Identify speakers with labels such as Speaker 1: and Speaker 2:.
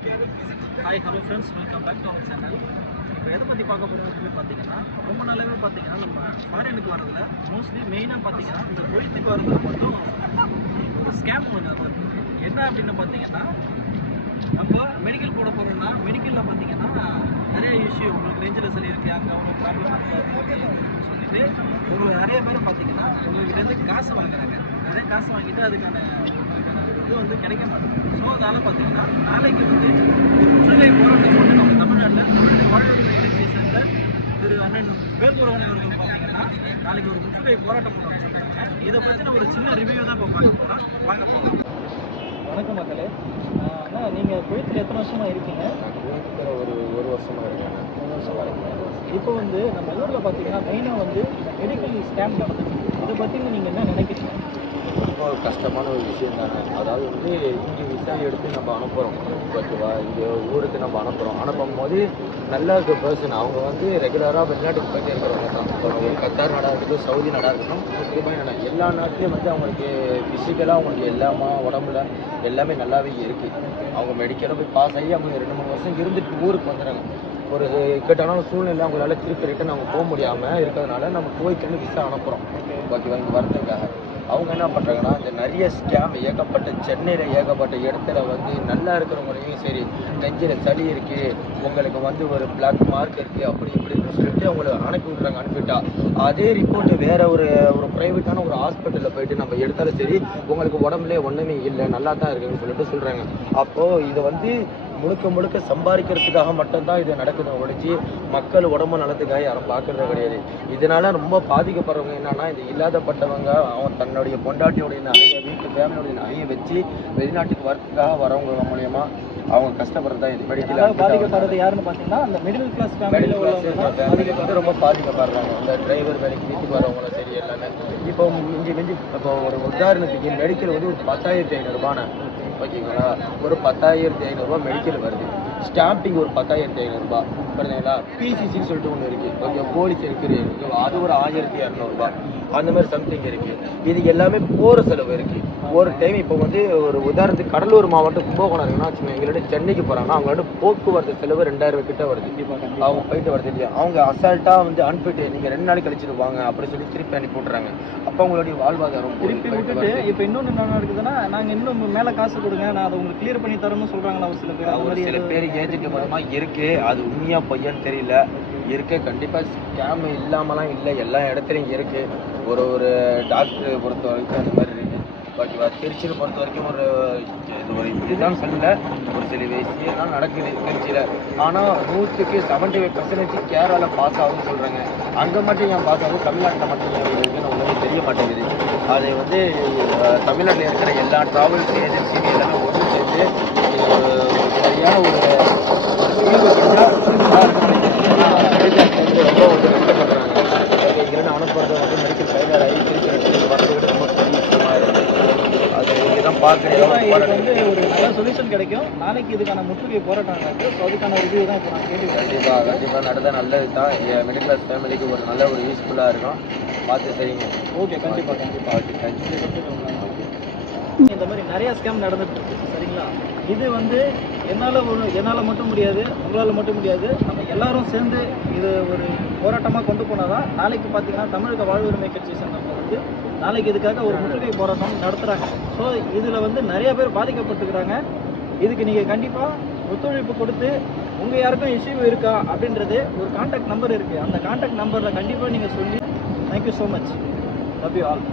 Speaker 1: Hi hello friends welcome back to our channel இப்போ எதை பற்றி பார்க்க போகிறது அப்படின்னு பார்த்தீங்கன்னா ரொம்ப நாளாகவே பார்த்தீங்கன்னா நம்ம ஃபாரினுக்கு வரதில் மோஸ்ட்லி மெயினாக பார்த்தீங்கன்னா இந்த கொய்த்துக்கு வரதுல மட்டும் ஒரு ஸ்கேம் ஒன்று இருக்குது என்ன அப்படின்னு பார்த்தீங்கன்னா நம்ம மெடிக்கல் போட போகிறோம்னா மெடிக்கலில் பார்த்தீங்கன்னா நிறைய இஷ்யூ உங்களுக்கு நெஞ்சில் சளி இருக்குது அங்கே அவங்க ப்ராப்ளம் சொல்லிட்டு உங்களுக்கு நிறைய பேர் பார்த்தீங்கன்னா உங்ககிட்டேருந்து காசு வாங்குறாங்க. நிறைய காசு வாங்கிட்டு அதுக்கான இது வந்து கிடைக்க மாட்டேங்குது. ஸோ அதனால் பார்த்தீங்கன்னா நாளைக்கு வந்து முற்றுகை போராட்டம் வந்து நம்ம தமிழ்நாட்டில் தமிழ்நாடு வாழ்வுரிமை அசோசியேஷனில் திரு அண்ணன் வேல்முருகன் அவர்கள் பார்த்தீங்கன்னா நாளைக்கு ஒரு முற்றுகை போராட்டம் பண்ண வச்சுருக்காங்க. இதை பற்றி நம்ம ஒரு சின்ன ரிவ்யூ தான் இப்போ பார்க்க போகிறோம் வாங்க போகலாம் வணக்கம் மக்களே. அண்ணா நீங்கள் குவைத்தில் எத்தனை வருஷமாக இருக்கீங்க?
Speaker 2: ஒரு ஒரு வருஷமா இருக்கேன்.
Speaker 1: ஒரு வருஷமாக இருக்கீங்க. இப்போ வந்து நம்ம ஊரில் பார்த்தீங்கன்னா மெயினாக வந்து மெடிக்கல் ஸ்கேம் நடக்குது இதை பற்றி நீங்கள் என்ன நினைக்கிறீங்க?
Speaker 2: ரொம்ப கஷ்டமான ஒரு விஷயம் தானே? அதாவது வந்து இங்கே விசா எடுத்து நம்ம அனுப்புகிறோம் ஓகேவா இங்கே ஊருக்கு நம்ம அனுப்புகிறோம் அனுப்பும் போது நல்லா இருக்க பர்சன் அவங்க வந்து ரெகுலராக வெளிநாட்டுக்கு போயிட்டு இருக்கிறவங்க தான். இப்போ ஒரு கத்தார் நாடாக இருக்கட்டும் சவுதி நாடாக இருக்கட்டும் முக்கியமாக எல்லா நாட்டிலையும் வந்து அவங்களுக்கு ஃபிசிக்கலாக அவங்களுக்கு எல்லாமா உடம்புல எல்லாமே நல்லாவே இருக்குது அவங்க மெடிக்கலாக போய் பாஸ் ஆகி அவங்க ரெண்டு மூணு வருஷம் இருந்துட்டு ஊருக்கு வந்துடுறாங்க. ஒரு இக்கட்டான சூழ்நிலை அவங்களால திருப்பி ரிட்டன் அவங்க போக முடியாமல் இருக்கிறதுனால நம்ம குவைத்துலேருந்து விசா அனுப்புகிறோம் ஓகேவா இங்கே வரதுக்காக. அவங்க என்ன பண்ணுறாங்கன்னா இந்த நிறைய ஸ்கேம் ஏகப்பட்ட சென்னையில் ஏகப்பட்ட இடத்துல வந்து நல்லா இருக்கிறவங்களையும் சரி நெஞ்சில் சளி இருக்குது உங்களுக்கு வந்து ஒரு பிளாக் மார்க் இருக்குது அப்படி இப்படின்னு சொல்லிட்டு அவங்கள அனுப்பி விட்றாங்க அனுப்பிவிட்டா அதே ரிப்போர்ட் வேற ஒரு ஒரு ப்ரைவேட்டான ஒரு ஹாஸ்பிட்டலில் போயிட்டு நம்ம எடுத்தாலும் சரி உங்களுக்கு உடம்புல ஒன்றுமே இல்லை நல்லா தான் இருக்குன்னு சொல்லிட்டு சொல்கிறாங்க அப்போது இதை வந்து முழுக்க முழுக்க சம்பாதிக்கிறதுக்காக மட்டும்தான் இது நடக்குது ஒழிச்சு மக்கள் உடம்பு நலத்துக்காக யாரும் பார்க்கறது கிடையாது. இதனால ரொம்ப பாதிக்கப்படுறவங்க என்னன்னா இது இல்லாதப்பட்டவங்க அவன் தன்னுடைய பொண்டாட்டியோடைய நகையை வீட்டு ஃபேமிலியோடைய நகையை வச்சு வெளிநாட்டுக்கு வரத்துக்காக வரவங்க மூலியமா அவங்க கஷ்டப்படுறதா இது
Speaker 1: அதாவது
Speaker 2: மெடிக்கல்
Speaker 1: பாதிக்கப்படுறது யாருன்னு பார்த்தீங்கன்னா அந்த மிடில் கிளாஸ் ஃபேமிலியில் உள்ளவங்க தான்
Speaker 2: வந்து ரொம்ப பாதிக்கப்படுறாங்க. இந்த டிரைவர் வேலைக்கு வீட்டுக்கு வரவங்களும் சரி எல்லாமே. இப்போ மிஞ்சி மிஞ்சி இப்போ ஒரு உதாரணத்துக்கு மெடிக்கல் வந்து ஒரு பத்தாயிரத்தி ஐநூறுபான ஓகேங்களா ஒரு பத்தாயிரத்தி ஐநூறுரூவா மெடிக்கல் வருது. ஸ்டாம்பிங் ஒரு பத்தாயிரத்தி ஐநூறுரூபா புரியுதுங்களா? பிசிசின்னு சொல்லிட்டு ஒன்று இருக்குது ஓகே போலீஸ் இருக்குது. அது ஒரு ஆயிரத்தி இரநூறுபா அந்த மாதிரி சம்திங் இருக்குது இது எல்லாமே போகிற செலவு இருக்குது ஒரு டைம் இப்போ வந்து ஒரு உதாரணத்துக்கு கடலூர் மாவட்டம் கும்பகோணம் இருக்குன்னா வச்சுக்கோங்க எங்களோட சென்னைக்கு போகிறாங்கன்னா அவங்களோட போக்குவரத்து செலவு ரெண்டாயிரம் கிட்ட வருது. அவங்க போயிட்டு வருது இல்லையா? அவங்க அசால்ட்டாக வந்து அனுப்பிட்டு நீங்கள் ரெண்டு நாளைக்கு கழிச்சிட்டு வாங்க அப்படி சொல்லி திருப்பி அனுப்பி விட்றாங்க அப்போ அவங்களுடைய வாழ்வாதாரம்
Speaker 1: திருப்பி விட்டுட்டு. இப்போ இன்னொன்று என்ன நடக்குதுன்னா நாங்கள் இன்னும் மேலே காசு கொடுங்க நான் அதை உங்களுக்கு கிளியர் பண்ணி தரேன்னு சொல்கிறாங்களா ஒரு சில பேர்?
Speaker 2: ஒரு சில பேர் ஏஜென்ட் மூலமா இருக்கு. அது உண்மையா பொய்யான்னு தெரியல. இருக்கு கண்டிப்பா ஸ்கேம் இல்லாமலாம் இல்லை. எல்லா இடத்துலையும் இருக்கு. ஒரு ஒரு டாக்டர் பொறுத்த வரைக்கும் அந்த மாதிரி ஓகேவா திருச்சியில் பொறுத்த வரைக்கும் ஒரு இது ஒரு இதுதான் சொல்லல. ஒரு சில விஷயம்லாம் நடக்குது திருச்சியில். ஆனால் நூற்றுக்கு செவன்டி ஃபைவ் பர்சன்டேஜ் கேரளாவில் பாஸ் ஆகும்னு சொல்கிறாங்க அங்கே மட்டும் ஏன் பாஸ் ஆகும் தமிழ்நாட்டில் மட்டும் ஏன் அப்படி இருக்குன்னு தெரிய மாட்டேங்குது. அதை வந்து தமிழ்நாட்டில் இருக்கிற எல்லா ட்ராவல்ஸ் ஏஜென்சியும் எல்லாமே ஒன்று சேர்ந்து சரியான ஒரு ரொம்ப வந்து கஷ்டப்படுறாங்க இங்கிருந்து அனுப்புறது வந்து மெடிக்கல் ஃபைலர் ஆகி திருச்சி எடுத்து வரது கூட ரொம்ப பெரிய விஷயமா இருக்கு அது இங்கே தான்
Speaker 1: கண்டிப்பா இதுக்கு
Speaker 2: பார்க்குறேன்
Speaker 1: வந்து ஒரு நல்ல சொல்யூஷன் கிடைக்கும். நாளைக்கு இதுக்கான முற்றுகை போராட்டம் நடக்குது ஸோ அதுக்கான ரிவ்யூ தான் இப்போ நான் கேட்டுக்கிறேன்
Speaker 2: கண்டிப்பாக கண்டிப்பாக நடந்தால் நல்லது தான். மிடில் கிளாஸ் ஃபேமிலிக்கு ஒரு நல்ல ஒரு யூஸ்ஃபுல்லாக இருக்கும். பார்த்து செய்யுங்க.
Speaker 1: ஓகே கண்டிப்பாக கண்டிப்பாக
Speaker 2: ஓகே தேங்க்யூ
Speaker 1: இந்த மாதிரி நிறைய ஸ்கேம் நடந்துட்டு இருக்கு. சரிங்களா? இது வந்து என்னால் ஒரு என்னால் மட்டும் முடியாது உங்களால் மட்டும் முடியாது. நம்ம எல்லாரும் சேர்ந்து இது ஒரு போராட்டமாக கொண்டு போனால் தான் நாளைக்கு பார்த்தீங்கன்னா தமிழக வாழ்வுரிமை கட்சி சேர்ந்தவங்க வந்து நாளைக்கு இதுக்காக ஒரு முற்றுகை போராட்டம் நடத்துகிறாங்க ஸோ இதில் வந்து நிறைய பேர் பாதிக்கப்பட்டுக்கிறாங்க இதுக்கு நீங்கள் கண்டிப்பாக ஒத்துழைப்பு கொடுத்து உங்கள் யாருக்கும் இஷ்யூ இருக்கா அப்படின்றது ஒரு காண்டாக்ட் நம்பர் இருக்குது அந்த காண்டாக்ட் நம்பரில் கண்டிப்பாக நீங்கள் சொல்லி thank you so much love you all